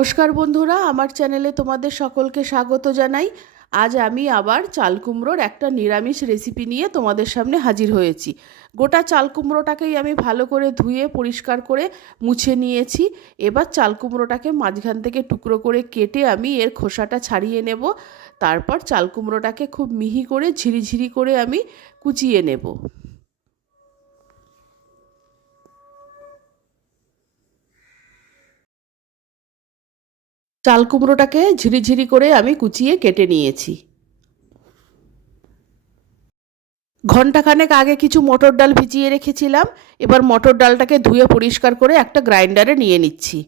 নমস্কার বন্ধুরা, আমার চ্যানেলে তোমাদের সকলকে স্বাগত জানাই। আজ আমি আবার চাল কুমড়োর একটা নিরামিষ রেসিপি নিয়ে তোমাদের সামনে হাজির হয়েছি। গোটা চাল কুমড়োটাকেই আমি ভালো করে ধুয়ে পরিষ্কার করে মুছে নিয়েছি। এবার চাল কুমড়োটাকে মাঝখান থেকে টুকরো করে কেটে আমি এর খোসাটা ছাড়িয়ে নেব। তারপর চাল কুমড়োটাকে খুব মিহি করে ঝিরিঝিরি করে আমি কুচিয়ে নেব। চাল কুমড়োটাকে ঝিরিঝিরি করে আমি কুচিয়ে কেটে নিয়েছি। ঘন্টাখানেক আগে কিছু মটর ডাল ভিজিয়ে রেখেছিলাম। এবার মটর ডালটাকে ধুয়ে পরিষ্কার করে একটা গ্রাইন্ডারে নিয়ে নিচ্ছি।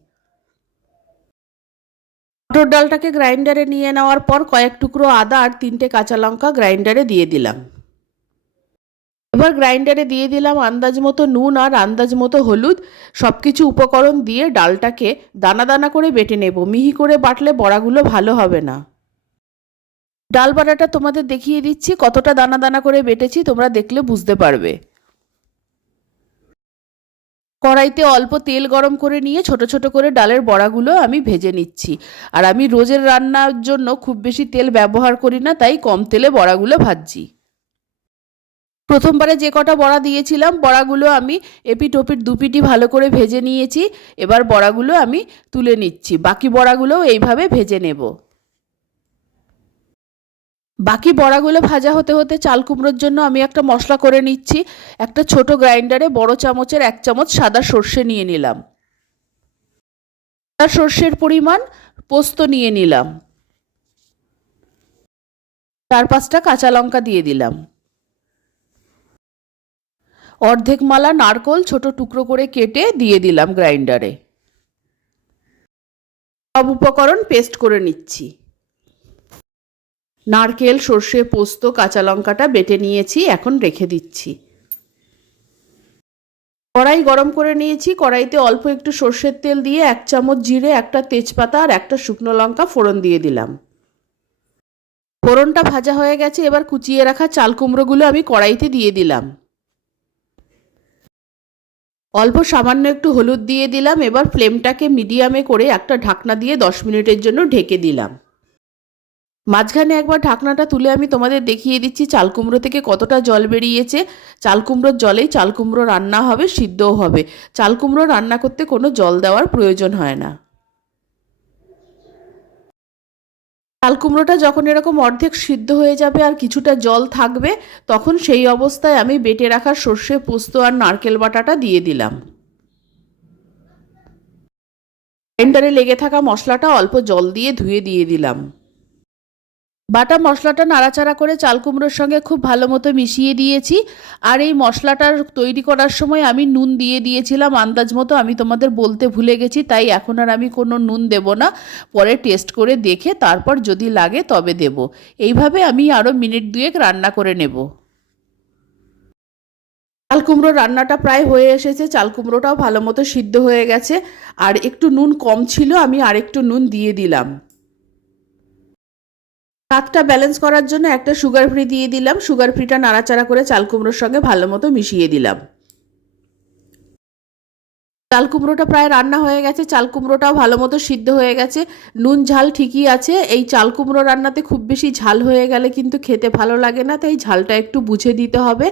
মটর ডালটাকে গ্রাইন্ডারে নিয়ে নেওয়ার পর কয়েক টুকরো আদা আর 3টে কাঁচা লঙ্কা গ্রাইন্ডারে দিয়ে দিলাম। এবার গ্রাইন্ডারে দিয়ে দিলাম আন্দাজ মতো নুন আর আন্দাজ মতো হলুদ। সব কিছু উপকরণ দিয়ে ডালটাকে দানা দানা করে বেটে নেব। মিহি করে বাটলে বড়াগুলো ভালো হবে না। ডাল বাটাটা তোমাদের দেখিয়ে দিচ্ছি কতটা দানা দানা করে বেটেছি, তোমরা দেখলে বুঝতে পারবে। কড়াইতে অল্প তেল গরম করে নিয়ে ছোট ছোট করে ডালের বড়াগুলো আমি ভেজে নিচ্ছি। আর আমি রোজের রান্নার জন্য খুব বেশি তেল ব্যবহার করি না, তাই কম তেলে বড়াগুলো ভাজছি। প্রথমবারে যে কটা বড়া দিয়েছিলাম বড়াগুলো আমি এপিট ওপিট দুপিটি ভালো করে ভেজে নিয়েছি। এবার বড়াগুলো আমি তুলে নিচ্ছি। বাকি বড়াগুলোও এইভাবে ভেজে নেব। বাকি বড়াগুলো ভাজা হতে হতে চাল কুমড়োর জন্য আমি একটা মশলা করে নিচ্ছি। একটা ছোট গ্রাইন্ডারে বড় চামচের 1 চামচ সাদা সর্ষে নিয়ে নিলাম। সাদা সর্ষের পরিমাণ পোস্ত নিয়ে নিলাম। 4-5টা কাঁচা লঙ্কা দিয়ে দিলাম। অর্ধেক মালা নারকোল ছোট টুকরো করে কেটে দিয়ে দিলাম গ্রাইন্ডারে। সব উপকরণ পেস্ট করে নিচ্ছি। নারকেল, সর্ষে, পোস্ত, কাঁচা লঙ্কাটা বেটে নিয়েছি, এখন রেখে দিচ্ছি। কড়াই গরম করে নিয়েছি। কড়াইতে অল্প একটু সর্ষের তেল দিয়ে 1 চামচ জিরে, একটা তেজপাতা আর একটা শুকনো লঙ্কা ফোড়ন দিয়ে দিলাম। ফোড়নটা ভাজা হয়ে গেছে। এবার কুচিয়ে রাখা চাল কুমড়োগুলো আমি কড়াইতে দিয়ে দিলাম। অল্প সামান্য একটু হলুদ দিয়ে দিলাম। এবার ফ্লেমটাকে মিডিয়ামে করে একটা ঢাকনা দিয়ে 10 মিনিটের জন্য ঢেকে দিলাম। মাঝখানে একবার ঢাকনাটা তুলে আমি তোমাদের দেখিয়ে দিচ্ছি চাল কুমড়ো থেকে কতটা জল বেরিয়েছে। চাল কুমড়োর জলেই চাল কুমড়ো রান্না হবে, সিদ্ধও হবে। চাল কুমড়ো রান্না করতে কোনো জল দেওয়ার প্রয়োজন হয় না। চাল কুমড়োটা যখন এরকম অর্ধেক সিদ্ধ হয়ে যাবে আর কিছুটা জল থাকবে, তখন সেই অবস্থায় আমি বেটে রাখা সর্ষে, পোস্ত আর নারকেল বাটাটা দিয়ে দিলাম। গ্রাইন্ডারে লেগে থাকা মশলাটা অল্প জল দিয়ে ধুয়ে দিয়ে দিলাম। বাটা মশলাটা নাড়াচাড়া করে চাল কুমড়োর সঙ্গে খুব ভালো মতো মিশিয়ে দিয়েছি। আর এই মশলাটার তৈরি করার সময় আমি নুন দিয়ে দিয়েছিলাম আন্দাজ মতো। আমি তোমাদের বলতে ভুলে গেছি, তাই এখন আর আমি কোনো নুন দেব না। পরে টেস্ট করে দেখে তারপর যদি লাগে তবে দেব। এইভাবে আমি আরও মিনিট 2 রান্না করে নেব। চাল কুমড়ো রান্নাটা প্রায় হয়ে এসেছে। চাল কুমড়োটাও ভালো মতো সিদ্ধ হয়ে গেছে। আর একটু নুন কম ছিল, আমি আরেকটু নুন দিয়ে দিলাম। স্বাদটা ব্যালেন্স করার জন্য একটা সুগার ফ্রি দিয়ে দিলাম। সুগার ফ্রিটা নাড়াচাড়া করে চাল কুমড়োর সঙ্গে ভালো মতো মিশিয়ে দিলাম। চাল কুমড়োটা প্রায় রান্না হয়ে গেছে। চাল কুমড়োটাও ভালো মতো সিদ্ধ হয়ে গেছে। নুন ঝাল ঠিকই আছে। এই চাল কুমড়ো রান্নাতে খুব বেশি ঝাল হয়ে গেলে কিন্তু খেতে ভালো লাগে না, তাই ঝালটা একটু বুঝে দিতে হবে।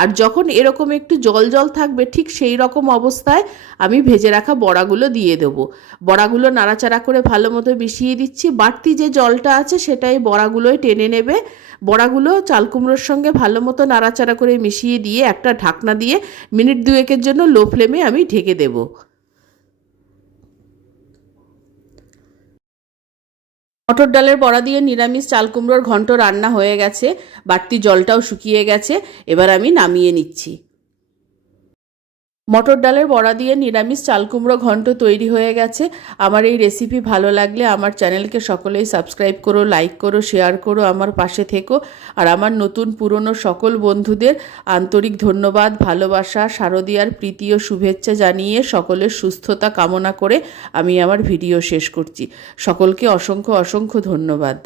আর যখন এরকম একটু জল জল থাকবে, ঠিক সেই রকম অবস্থায় আমি ভেজে রাখা বড়াগুলো দিয়ে দেবো। বড়াগুলো নাড়াচাড়া করে ভালো মতো মিশিয়ে দিচ্ছি। বাড়তি যে জলটা আছে সেটাই বড়াগুলোই টেনে নেবে। বড়াগুলো চাল কুমড়োর সঙ্গে ভালো মতো নাড়াচাড়া করে মিশিয়ে দিয়ে একটা ঢাকনা দিয়ে মিনিট 2 জন্য লো ফ্লেমে আমি ঢেকে দেব। মটর ডালের বড়া দিয়ে নিরামিষ চাল কুমড়োর ঘন্ট রান্না হয়ে গেছে। বাড়তি জলটাও শুকিয়ে গেছে। এবার আমি নামিয়ে নিচ্ছি। মটর ডালের বড়া দিয়ে নিরামিষ চাল কুমড়ো ঘন্ট তৈরি হয়ে গেছে। আমার এই রেসিপি ভালো লাগলে আমার চ্যানেলকে সকলেই সাবস্ক্রাইব করো, লাইক করো, শেয়ার করো, আমার পাশে থেকো। আর আমার নতুন পুরনো সকল বন্ধুদের আন্তরিক ধন্যবাদ, ভালোবাসা, শারদীয়ার প্রীতি ও শুভেচ্ছা জানিয়ে সকলের সুস্থতা কামনা করে আমি আমার ভিডিও শেষ করছি। সকলকে অসংখ্য অসংখ্য ধন্যবাদ।